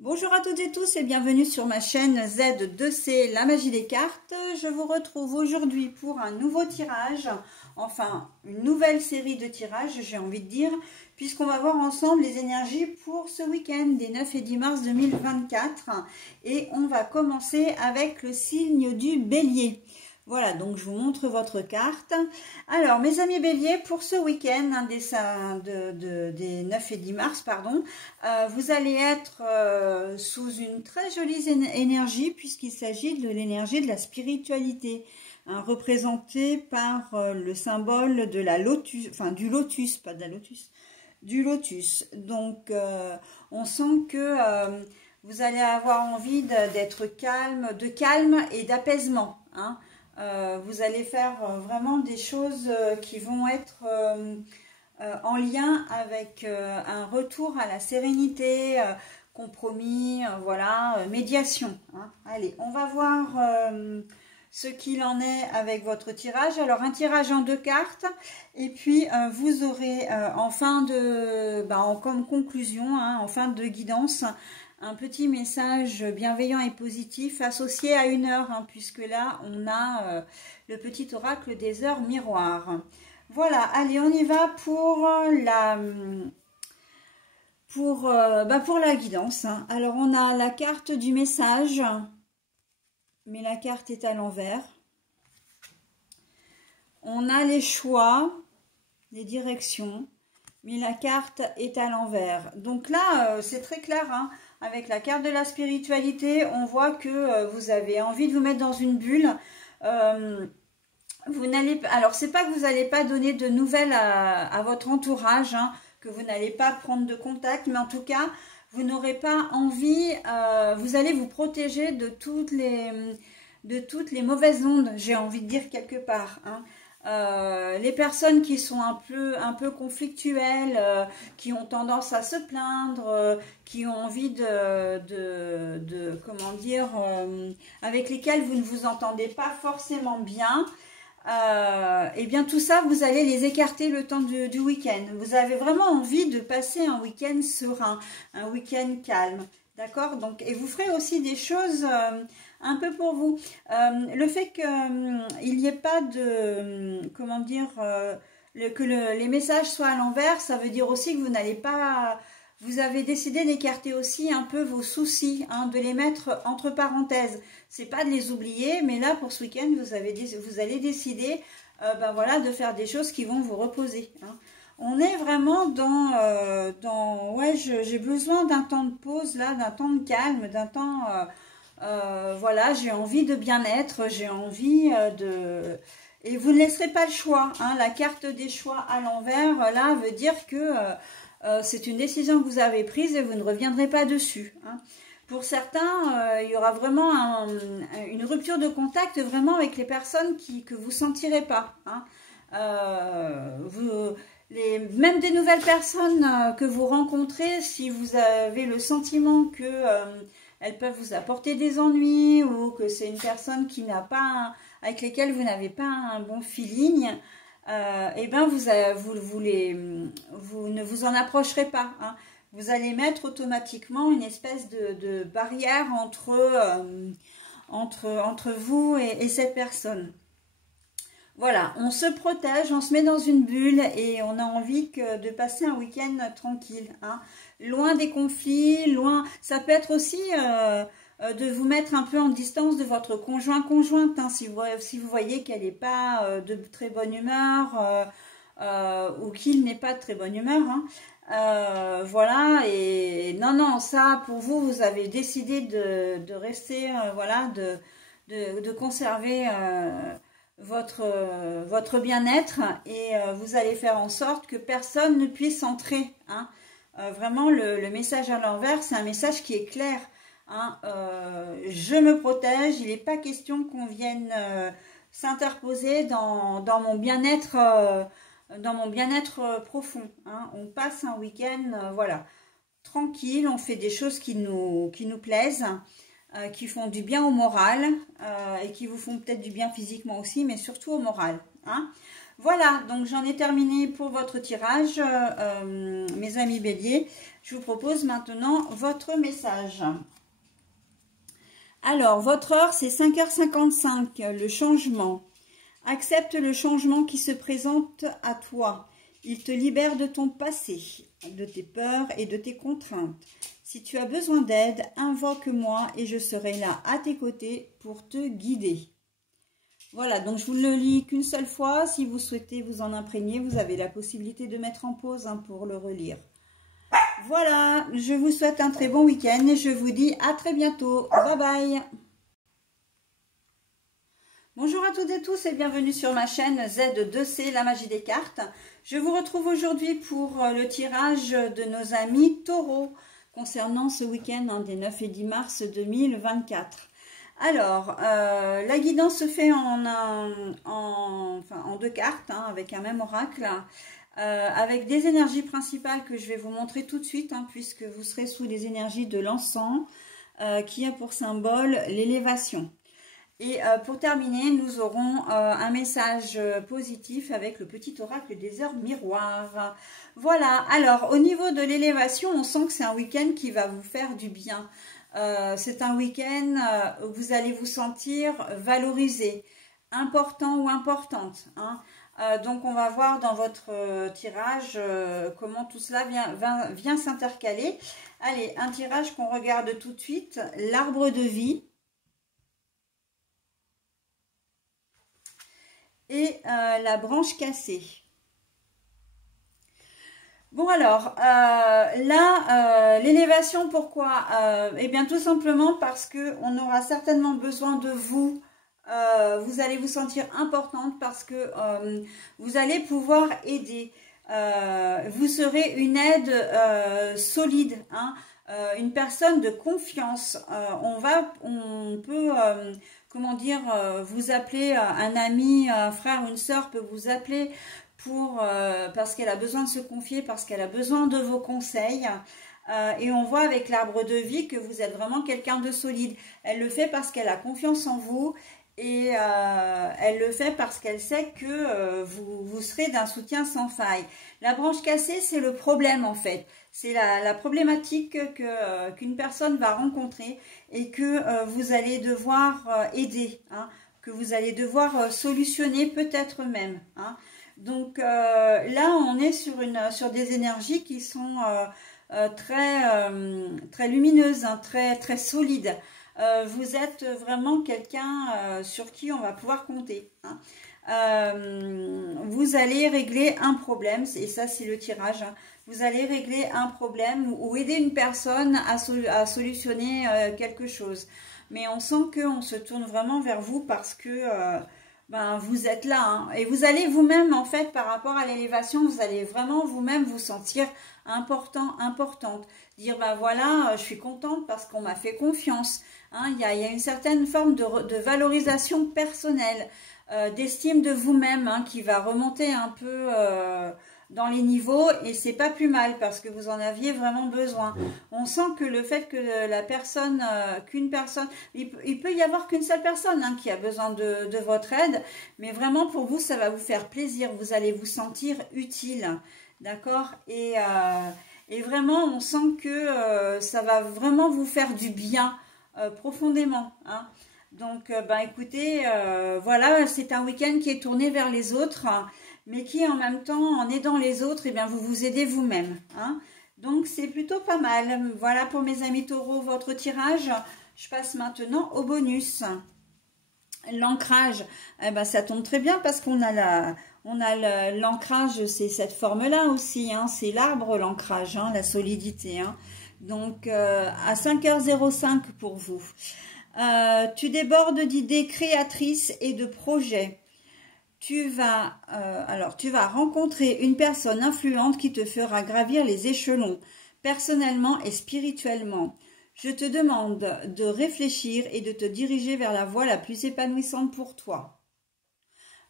Bonjour à toutes et tous et bienvenue sur ma chaîne Z2C, la magie des cartes. Je vous retrouve aujourd'hui pour un nouveau tirage, enfin une nouvelle série de tirages, j'ai envie de dire, puisqu'on va voir ensemble les énergies pour ce week-end des 9 et 10 mars 2024. Et on va commencer avec le signe du Bélier. Voilà, donc je vous montre votre carte. Alors, mes amis Bélier, pour ce week-end des 9 et 10 mars, pardon, vous allez être sous une très jolie énergie, puisqu'il s'agit de l'énergie de la spiritualité, hein, représentée par le symbole de la lotus, enfin du lotus, pas de la lotus, du lotus. Donc, on sent que vous allez avoir envie d'être calme, de calme et d'apaisement, hein. Vous allez faire vraiment des choses qui vont être en lien avec un retour à la sérénité, compromis, voilà, médiation, hein. Allez, on va voir ce qu'il en est avec votre tirage. Alors, un tirage en 2 cartes, et puis vous aurez comme conclusion, hein, en fin de guidance, un petit message bienveillant et positif associé à une heure, hein, puisque là, on a le petit oracle des heures miroirs. Voilà, allez, on y va pour la guidance, hein. Alors, on a la carte du message, mais la carte est à l'envers. On a les choix, les directions, mais la carte est à l'envers. Donc là, c'est très clair, hein. Avec la carte de la spiritualité, on voit que vous avez envie de vous mettre dans une bulle. Alors, c'est pas que vous n'allez pas donner de nouvelles à votre entourage, hein, que vous n'allez pas prendre de contact, mais en tout cas, vous n'aurez pas envie, vous allez vous protéger de toutes les mauvaises ondes, j'ai envie de dire quelque part, hein. Les personnes qui sont un peu conflictuelles, qui ont tendance à se plaindre, qui ont envie comment dire, avec lesquelles vous ne vous entendez pas forcément bien, et bien tout ça, vous allez les écarter le temps du week-end. Vous avez vraiment envie de passer un week-end serein, un week-end calme. D'accord? Donc, et vous ferez aussi des choses un peu pour vous. Le fait qu'il n'y ait pas de, comment dire, les messages soient à l'envers, ça veut dire aussi que vous n'allez pas, vous avez décidé d'écarter aussi un peu vos soucis, hein, de les mettre entre parenthèses. C'est pas de les oublier, mais là, pour ce week-end, vous allez décider, voilà, de faire des choses qui vont vous reposer, hein. On est vraiment ouais, j'ai besoin d'un temps de pause, là, d'un temps de calme, d'un temps, voilà, j'ai envie de bien-être, j'ai envie Et vous ne laisserez pas le choix, hein. La carte des choix à l'envers, là, veut dire que c'est une décision que vous avez prise et vous ne reviendrez pas dessus, hein. Pour certains, il y aura vraiment une rupture de contact vraiment avec les personnes que vous ne sentirez pas, hein. Même des nouvelles personnes que vous rencontrez, si vous avez le sentiment que elles peuvent vous apporter des ennuis, ou que c'est une personne qui n'a pas avec lesquelles vous n'avez pas un bon feeling, et ben vous ne vous en approcherez pas, hein. Vous allez mettre automatiquement une espèce de barrière entre vous et cette personne. Voilà, on se protège, on se met dans une bulle et on a envie de passer un week-end tranquille, hein. Loin des conflits, loin. Ça peut être aussi de vous mettre un peu en distance de votre conjointe, hein, si vous voyez qu'elle n'est pas de très bonne humeur, ou qu'il n'est pas de très bonne humeur, hein. Voilà, et non, ça, pour vous, vous avez décidé de rester, voilà, de conserver votre bien-être, et vous allez faire en sorte que personne ne puisse entrer, hein. Vraiment, le message à l'envers, c'est un message qui est clair, hein. Je me protège, il n'est pas question qu'on vienne s'interposer dans mon bien-être, profond, hein. On passe un week-end, voilà, tranquille, on fait des choses qui nous plaisent, qui font du bien au moral, et qui vous font peut-être du bien physiquement aussi, mais surtout au moral, hein. Voilà, donc j'en ai terminé pour votre tirage, mes amis béliers. Je vous propose maintenant votre message. Alors, votre heure, c'est 5h55, le changement. Accepte le changement qui se présente à toi. Il te libère de ton passé, de tes peurs et de tes contraintes. Si tu as besoin d'aide, invoque-moi et je serai là à tes côtés pour te guider. Voilà, donc je vous le lis qu'une seule fois. Si vous souhaitez vous en imprégner, vous avez la possibilité de mettre en pause pour le relire. Voilà, je vous souhaite un très bon week-end et je vous dis à très bientôt. Bye bye. Bonjour à toutes et tous et bienvenue sur ma chaîne Z2C, la magie des cartes. Je vous retrouve aujourd'hui pour le tirage de nos amis taureaux concernant ce week-end des 9 et 10 mars 2024. Alors, la guidance se fait en deux cartes, avec un même oracle, avec des énergies principales que je vais vous montrer tout de suite, puisque vous serez sous les énergies de l'encens, qui a pour symbole l'élévation. Et pour terminer, nous aurons un message positif avec le petit oracle des heures miroirs. Voilà, alors au niveau de l'élévation, on sent que c'est un week-end qui va vous faire du bien. C'est un week-end où vous allez vous sentir valorisé, important ou importante. Donc on va voir dans votre tirage comment tout cela vient s'intercaler. Allez, un tirage qu'on regarde tout de suite, l'arbre de vie. Et la branche cassée. Bon alors, là, l'élévation, pourquoi? Eh bien tout simplement parce qu'on aura certainement besoin de vous. Vous allez vous sentir importante parce que vous allez pouvoir aider. Vous serez une aide solide, une personne de confiance. On peut comment dire, vous appeler un ami, un frère, une sœur peut vous appeler parce qu'elle a besoin de se confier, parce qu'elle a besoin de vos conseils. Et on voit avec l'arbre de vie que vous êtes vraiment quelqu'un de solide. Elle le fait parce qu'elle a confiance en vous et elle le fait parce qu'elle sait que vous serez d'un soutien sans faille. La branche cassée, c'est le problème en fait. C'est la problématique qu'une personne va rencontrer et que vous allez devoir aider, que vous allez devoir solutionner peut-être même. Donc là, on est sur des énergies qui sont très lumineuses, très solides. Vous êtes vraiment quelqu'un sur qui on va pouvoir compter. Vous allez régler un problème, et ça c'est le tirage. Vous allez régler un problème ou aider une personne à solutionner quelque chose. Mais on sent qu'on se tourne vraiment vers vous parce que vous êtes là. Et vous allez vous-même, en fait, par rapport à l'élévation, vous allez vraiment vous-même vous sentir importante. Dire, voilà, je suis contente parce qu'on m'a fait confiance. Il y a une certaine forme de valorisation personnelle, d'estime de vous-même qui va remonter un peu dans les niveaux et c'est pas plus mal parce que vous en aviez vraiment besoin. On sent que le fait que il peut y avoir qu'une seule personne qui a besoin de votre aide, mais vraiment pour vous ça va vous faire plaisir, vous allez vous sentir utile, d'accord, et vraiment on sent que ça va vraiment vous faire du bien profondément. Donc écoutez, voilà, c'est un week-end qui est tourné vers les autres, mais qui en même temps, en aidant les autres, vous vous aidez vous-même. Donc c'est plutôt pas mal. Voilà pour mes amis taureaux, votre tirage. Je passe maintenant au bonus. L'ancrage, ça tombe très bien parce qu'on a l'ancrage, c'est cette forme-là aussi. C'est l'arbre, l'ancrage, la solidité. Donc à 5h05 pour vous. Tu débordes d'idées créatrices et de projets. Tu vas rencontrer une personne influente qui te fera gravir les échelons, personnellement et spirituellement. Je te demande de réfléchir et de te diriger vers la voie la plus épanouissante pour toi.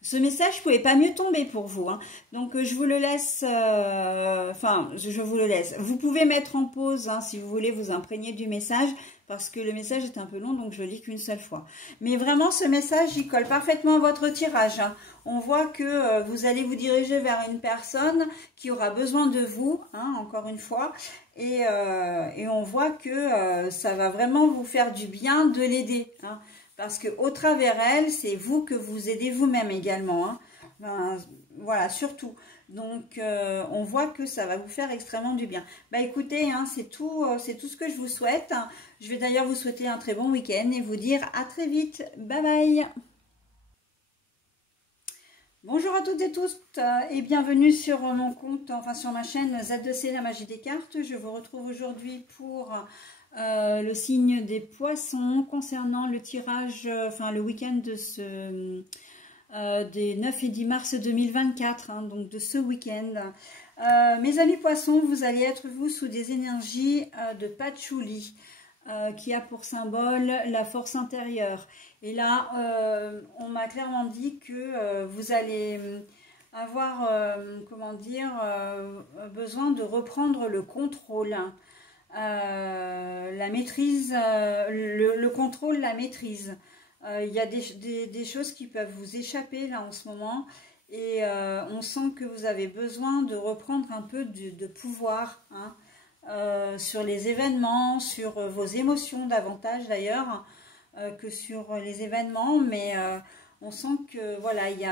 Ce message ne pouvait pas mieux tomber pour vous, hein. Donc je vous le laisse, je vous le laisse. Vous pouvez mettre en pause, hein, si vous voulez vous imprégner du message, parce que le message est un peu long, donc je le lis qu'une seule fois. Mais vraiment, ce message, il colle parfaitement à votre tirage, hein. On voit que vous allez vous diriger vers une personne qui aura besoin de vous, hein, encore une fois. Et on voit que ça va vraiment vous faire du bien de l'aider, hein. Parce que au travers elle, c'est vous que vous aidez vous-même également, hein. Ben, voilà, surtout. Donc, on voit que ça va vous faire extrêmement du bien. Bah écoutez, hein, c'est tout ce que je vous souhaite. Je vais d'ailleurs vous souhaiter un très bon week-end et vous dire à très vite. Bye bye. Bonjour à toutes et tous et bienvenue sur mon compte, enfin sur ma chaîne Z2C, la magie des cartes. Je vous retrouve aujourd'hui pour le signe des poissons concernant le tirage, le week-end de des 9 et 10 mars 2024, hein, donc de ce week-end. Mes amis poissons, vous allez être vous sous des énergies de patchouli, qui a pour symbole la force intérieure. Et là, on m'a clairement dit que vous allez avoir, besoin de reprendre le contrôle, la maîtrise, le contrôle, la maîtrise. Il y a des choses qui peuvent vous échapper là en ce moment. Et on sent que vous avez besoin de reprendre un peu de pouvoir, hein, sur les événements, sur vos émotions davantage d'ailleurs que sur les événements, mais on sent que voilà, il y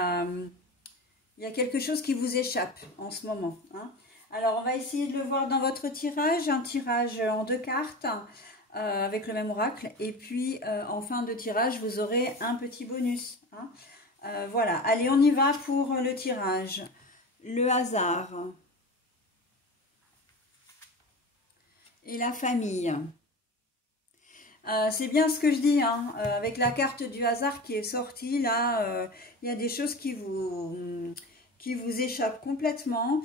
a quelque chose qui vous échappe en ce moment, hein. Alors on va essayer de le voir dans votre tirage, un tirage en 2 cartes avec le même oracle, et puis en fin de tirage vous aurez un petit bonus, hein. Voilà, allez, on y va pour le tirage. Le hasard et la famille. C'est bien ce que je dis, hein, avec la carte du hasard qui est sortie, là, il y a des choses qui vous échappent complètement.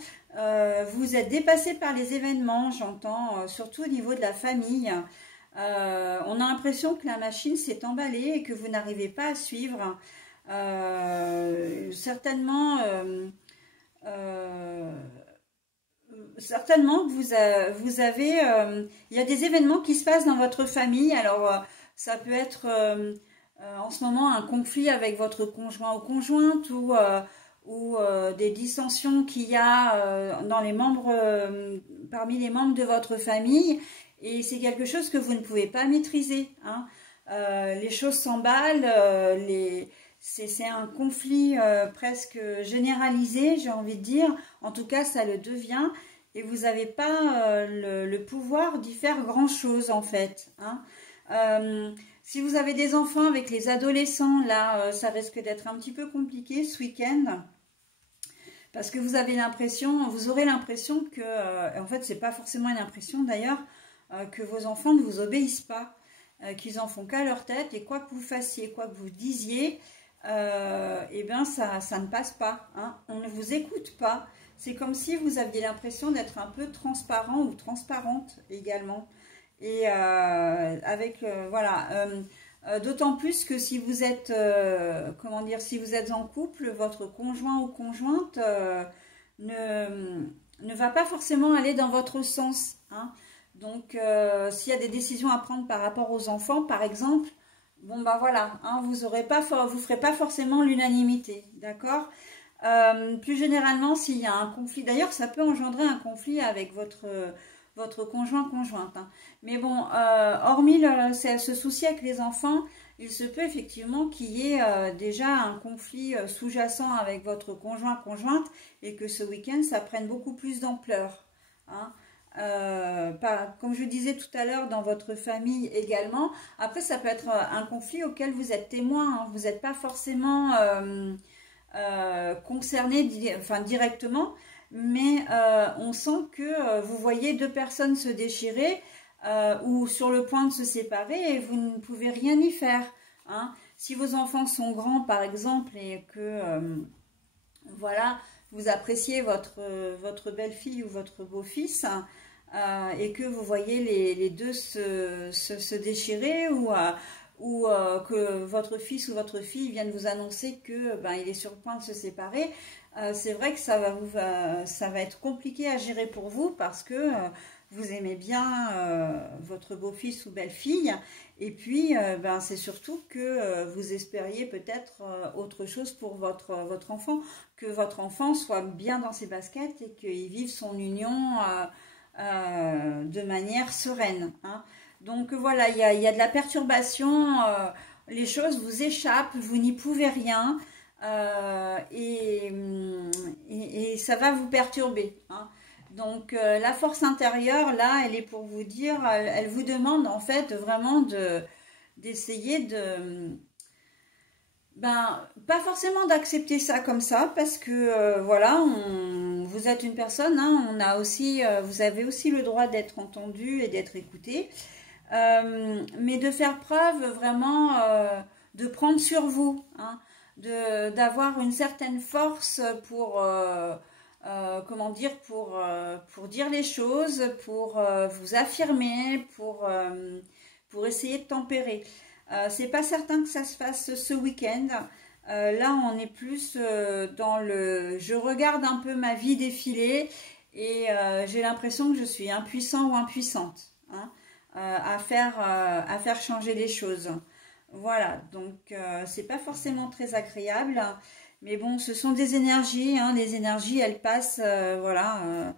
Vous êtes dépassé par les événements, j'entends, surtout au niveau de la famille. On a l'impression que la machine s'est emballée et que vous n'arrivez pas à suivre. Certainement que vous avez, il y a des événements qui se passent dans votre famille. Alors ça peut être en ce moment un conflit avec votre conjoint ou conjointe, ou des dissensions qu'il y a dans les membres, parmi les membres de votre famille, et c'est quelque chose que vous ne pouvez pas maîtriser, hein. Les choses s'emballent, c'est un conflit presque généralisé, j'ai envie de dire. En tout cas, ça le devient. Et vous n'avez pas le pouvoir d'y faire grand-chose, en fait, hein. Si vous avez des enfants avec les adolescents, là, ça risque d'être un petit peu compliqué ce week-end. Parce que vous aurez l'impression que, en fait, c'est pas forcément une impression d'ailleurs, que vos enfants ne vous obéissent pas, qu'ils en font qu'à leur tête, et quoi que vous fassiez, quoi que vous disiez, eh bien ça ne passe pas, hein. On ne vous écoute pas. C'est comme si vous aviez l'impression d'être un peu transparent ou transparente également. Et d'autant plus que si vous êtes, si vous êtes en couple, votre conjoint ou conjointe ne va pas forcément aller dans votre sens, hein. Donc, s'il y a des décisions à prendre par rapport aux enfants, par exemple, bon ben voilà, hein, vous ferez pas forcément l'unanimité, d'accord. Plus généralement, s'il y a un conflit, d'ailleurs, ça peut engendrer un conflit avec votre conjoint-conjointe, hein. Mais bon, hormis ce souci avec les enfants, il se peut effectivement qu'il y ait déjà un conflit sous-jacent avec votre conjoint-conjointe, et que ce week-end, ça prenne beaucoup plus d'ampleur, hein. Comme je disais tout à l'heure, dans votre famille également. Après, ça peut être un conflit auquel vous êtes témoin, hein. Vous n'êtes pas forcément concerné directement, mais on sent que vous voyez 2 personnes se déchirer ou sur le point de se séparer, et vous ne pouvez rien y faire, hein. Si vos enfants sont grands par exemple, et que voilà, vous appréciez votre belle-fille ou votre beau-fils, et que vous voyez les deux se déchirer, ou que votre fils ou votre fille vienne vous annoncer que il est sur le point de se séparer, c'est vrai que ça va être compliqué à gérer pour vous parce que vous aimez bien votre beau-fils ou belle-fille, et puis c'est surtout que vous espériez peut-être autre chose pour votre enfant, que votre enfant soit bien dans ses baskets et qu'il vive son union de manière sereine, hein. Donc voilà, il y a de la perturbation, les choses vous échappent, vous n'y pouvez rien, et ça va vous perturber, hein. Donc la force intérieure, là, elle est pour vous dire, elle vous demande en fait vraiment d'essayer de... pas forcément d'accepter ça comme ça, parce que voilà, vous êtes une personne, hein, vous avez aussi le droit d'être entendu et d'être écouté. Mais de faire preuve vraiment de prendre sur vous, hein, d'avoir une certaine force pour comment dire, pour dire les choses, pour vous affirmer, pour essayer de tempérer. C'est pas certain que ça se fasse ce week-end. Là on est plus dans le je regarde un peu ma vie défiler et j'ai l'impression que je suis impuissant ou impuissante, hein, à faire changer les choses. Voilà, donc c'est pas forcément très agréable, mais bon, ce sont des énergies, hein, les énergies elles passent, voilà,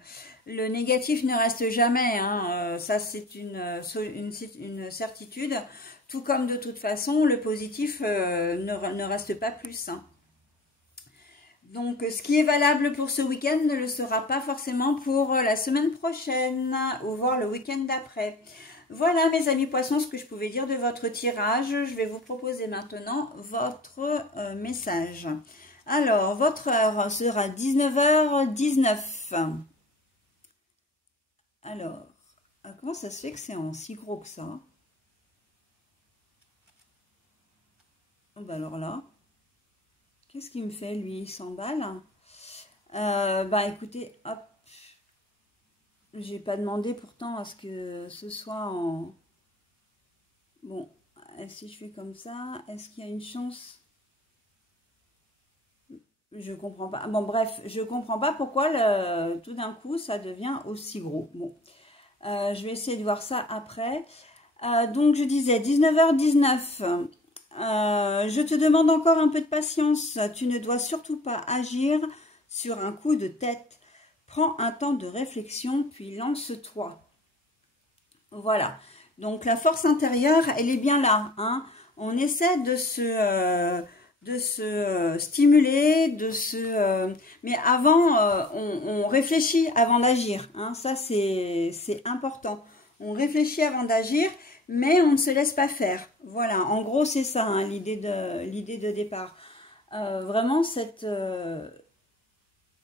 le négatif ne reste jamais, hein, ça c'est une certitude, tout comme de toute façon le positif ne reste pas plus, hein. Donc, ce qui est valable pour ce week-end ne le sera pas forcément pour la semaine prochaine ou voire le week-end d'après. Voilà mes amis poissons, ce que je pouvais dire de votre tirage. Je vais vous proposer maintenant votre message. Alors, votre heure sera 19h19. Alors, comment ça se fait que c'est en si gros que ça? Oh, alors là, qu'est-ce qu'il me fait lui? Il s'emballe. Écoutez, hop. J'ai pas demandé pourtant à ce que ce soit en... Bon, si je fais comme ça, est-ce qu'il y a une chance? Je comprends pas. Bon, bref, je comprends pas pourquoi tout d'un coup ça devient aussi gros. Bon, je vais essayer de voir ça après. Donc, je disais 19h19. Je te demande encore un peu de patience. Tu ne dois surtout pas agir sur un coup de tête. Prends un temps de réflexion, puis lance-toi. Voilà. Donc, la force intérieure, elle est bien là, hein. On essaie de se stimuler, mais avant, on réfléchit avant d'agir, hein. Ça, c'est important. On réfléchit avant d'agir, mais on ne se laisse pas faire. Voilà. En gros, c'est ça, hein, l'idée de départ. Vraiment,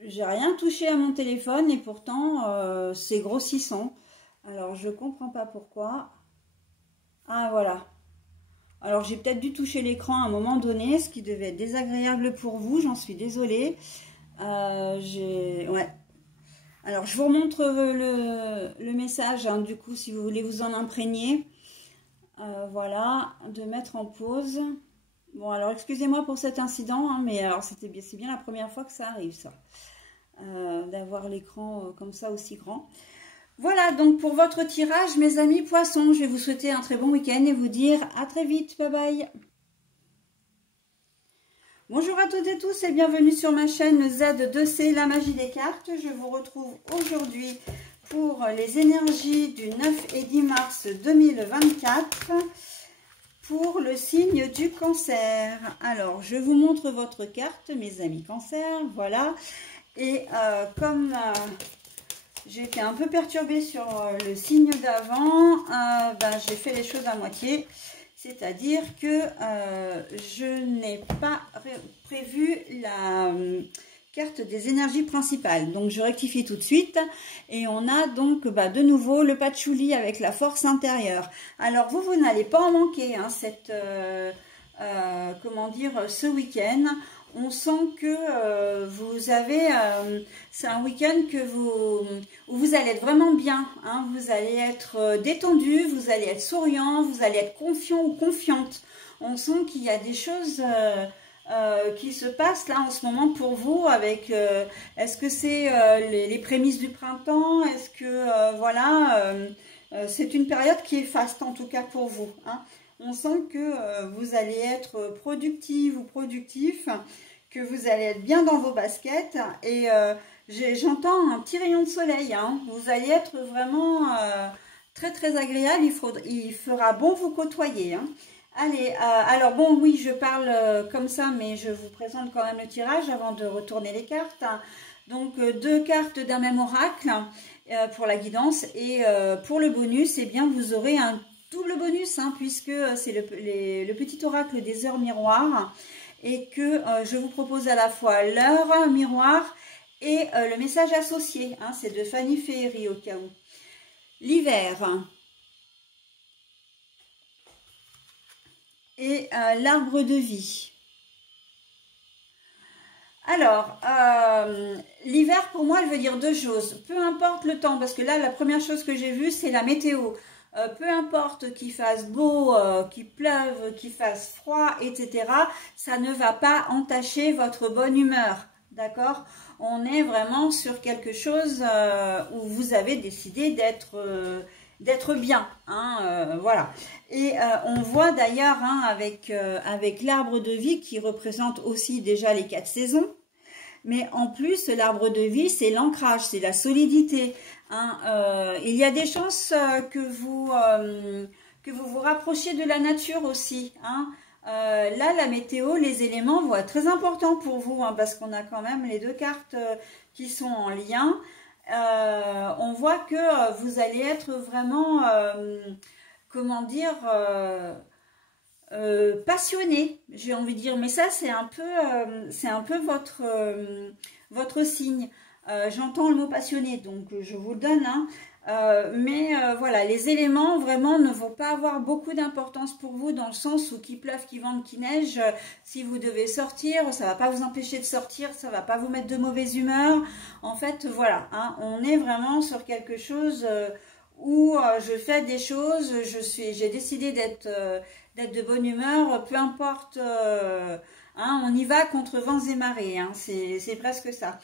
j'ai rien touché à mon téléphone et pourtant c'est grossissant. Alors je comprends pas pourquoi. Ah voilà. Alors j'ai peut-être dû toucher l'écran à un moment donné, ce qui devait être désagréable pour vous, j'en suis désolée. Ouais. Alors je vous remontre le message, hein, du coup si vous voulez vous en imprégner. Voilà, de mettre en pause. Bon, alors excusez-moi pour cet incident, hein, mais alors c'est bien la première fois que ça arrive, ça. D'avoir l'écran comme ça aussi grand. Voilà, donc pour votre tirage, mes amis poissons, je vais vous souhaiter un très bon week-end et vous dire à très vite. Bye bye. Bonjour à toutes et tous et bienvenue sur ma chaîne Z2C, la magie des cartes. Je vous retrouve aujourd'hui pour les énergies du 9 et 10 mars 2024 pour le signe du cancer. Alors, je vous montre votre carte, mes amis cancer, voilà. Et comme j'ai été un peu perturbée sur le signe d'avant, j'ai fait les choses à moitié. C'est-à-dire que je n'ai pas prévu la carte des énergies principales. Donc, je rectifie tout de suite. Et on a donc de nouveau le patchouli avec la force intérieure. Alors, vous n'allez pas en manquer, hein, comment dire, ce week-end. On sent que vous avez, c'est un week-end où vous allez être vraiment bien, hein, vous allez être détendu, vous allez être souriant, vous allez être confiant ou confiante. On sent qu'il y a des choses qui se passent là en ce moment pour vous avec, est-ce que c'est les prémices du printemps, est-ce que, voilà, c'est une période qui est faste en tout cas pour vous, hein. On sent que vous allez être productive ou productif, que vous allez être bien dans vos baskets et j'entends un petit rayon de soleil, hein. Vous allez être vraiment très très agréable, il fera bon vous côtoyer, hein. Allez, alors bon, oui, je parle comme ça, mais je vous présente quand même le tirage avant de retourner les cartes. Donc, deux cartes d'un même oracle pour la guidance et pour le bonus, eh bien, vous aurez un double bonus, hein, puisque c'est le petit oracle des heures miroirs et que je vous propose à la fois l'heure miroir et le message associé, hein, c'est de Fanny Féerie au cas où. L'hiver et l'arbre de vie. Alors, l'hiver pour moi, elle veut dire deux choses. Peu importe le temps, parce que là, la première chose que j'ai vue, c'est la météo. Peu importe qu'il fasse beau, qu'il pleuve, qu'il fasse froid, etc., ça ne va pas entacher votre bonne humeur, d'accord? On est vraiment sur quelque chose où vous avez décidé d'être bien, hein, voilà. Et on voit d'ailleurs, hein, avec l'arbre de vie qui représente aussi déjà les 4 saisons, mais en plus l'arbre de vie c'est l'ancrage, c'est la solidité, hein. Il y a des chances que vous vous rapprochiez de la nature aussi, hein. Là la météo, les éléments vont être très importants pour vous, hein, parce qu'on a quand même les deux cartes qui sont en lien. On voit que vous allez être vraiment, comment dire, passionné, j'ai envie de dire, mais ça c'est un peu votre signe. J'entends le mot passionné, donc je vous le donne, hein. Mais voilà, les éléments vraiment ne vont pas avoir beaucoup d'importance pour vous, dans le sens où qu'il pleuve, qu'il vente, qu'il neige, si vous devez sortir, ça va pas vous empêcher de sortir, ça va pas vous mettre de mauvaise humeur. En fait, voilà, hein, on est vraiment sur quelque chose où je fais des choses, j'ai décidé d'être de bonne humeur, peu importe, hein, on y va contre vents et marées, hein, c'est presque ça.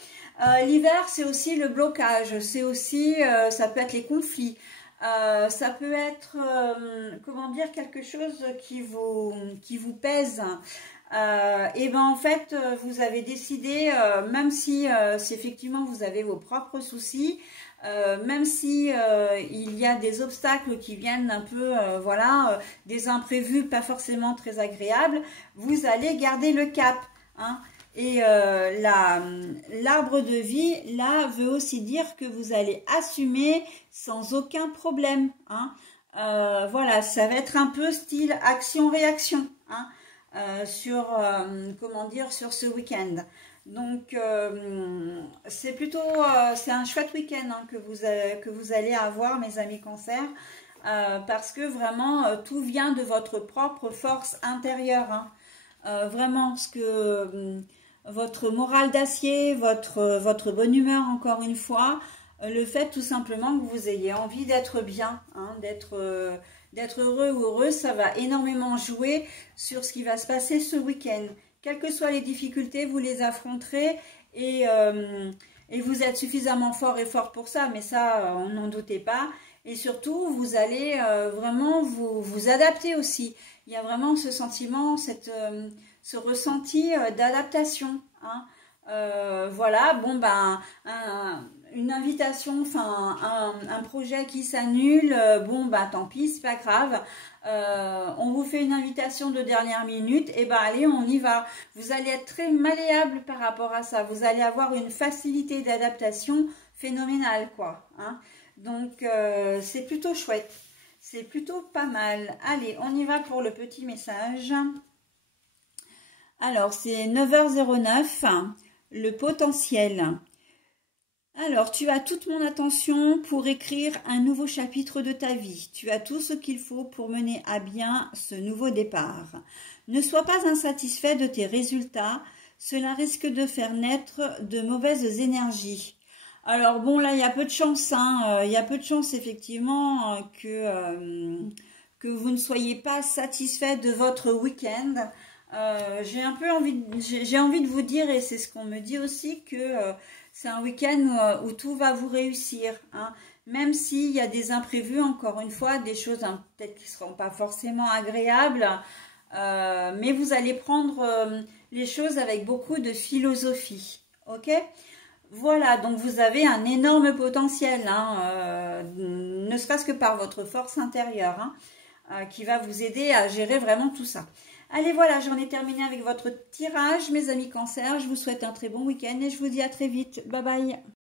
L'hiver, c'est aussi le blocage, c'est aussi, ça peut être les conflits, ça peut être, comment dire, quelque chose qui vous pèse. Et ben en fait, vous avez décidé, même si effectivement vous avez vos propres soucis, même si il y a des obstacles qui viennent un peu, voilà, des imprévus pas forcément très agréables, vous allez garder le cap, hein. Et l'arbre de vie, là, veut aussi dire que vous allez assumer sans aucun problème, hein. Voilà, ça va être un peu style action-réaction, hein, sur, comment dire, sur ce week-end. Donc, c'est plutôt, c'est un chouette week-end, hein, que vous allez avoir, mes amis cancer, parce que vraiment, tout vient de votre propre force intérieure, hein. Vraiment, ce que votre morale d'acier, votre bonne humeur, encore une fois, le fait tout simplement que vous ayez envie d'être bien, hein, d'être heureux ou heureuse, ça va énormément jouer sur ce qui va se passer ce week-end. Quelles que soient les difficultés, vous les affronterez et vous êtes suffisamment fort et forte pour ça, mais ça, on n'en doutait pas. Et surtout, vous allez vraiment vous adapter aussi. Il y a vraiment ce sentiment, ce ressenti d'adaptation, hein. Voilà, bon ben, une invitation, enfin un projet qui s'annule, bon ben tant pis, c'est pas grave. On vous fait une invitation de dernière minute, et ben allez, on y va. Vous allez être très malléable par rapport à ça. Vous allez avoir une facilité d'adaptation phénoménale, quoi, hein. Donc c'est plutôt chouette, c'est plutôt pas mal. Allez, on y va pour le petit message. Alors, c'est 9h09, le potentiel. Alors, tu as toute mon attention pour écrire un nouveau chapitre de ta vie. Tu as tout ce qu'il faut pour mener à bien ce nouveau départ. Ne sois pas insatisfait de tes résultats. cela risque de faire naître de mauvaises énergies. Alors bon, là, il y a peu de chance, hein, il y a peu de chance effectivement que vous ne soyez pas satisfait de votre week-end. J'ai envie de vous dire, et c'est ce qu'on me dit aussi, que c'est un week-end où tout va vous réussir, hein. Même s'il y a des imprévus, encore une fois, des choses hein, peut-être qui ne seront pas forcément agréables, mais vous allez prendre les choses avec beaucoup de philosophie, ok? Voilà, donc vous avez un énorme potentiel, hein, ne serait-ce que par votre force intérieure, hein, qui va vous aider à gérer vraiment tout ça. Allez, voilà, j'en ai terminé avec votre tirage, mes amis Cancer. Je vous souhaite un très bon week-end et je vous dis à très vite. Bye bye.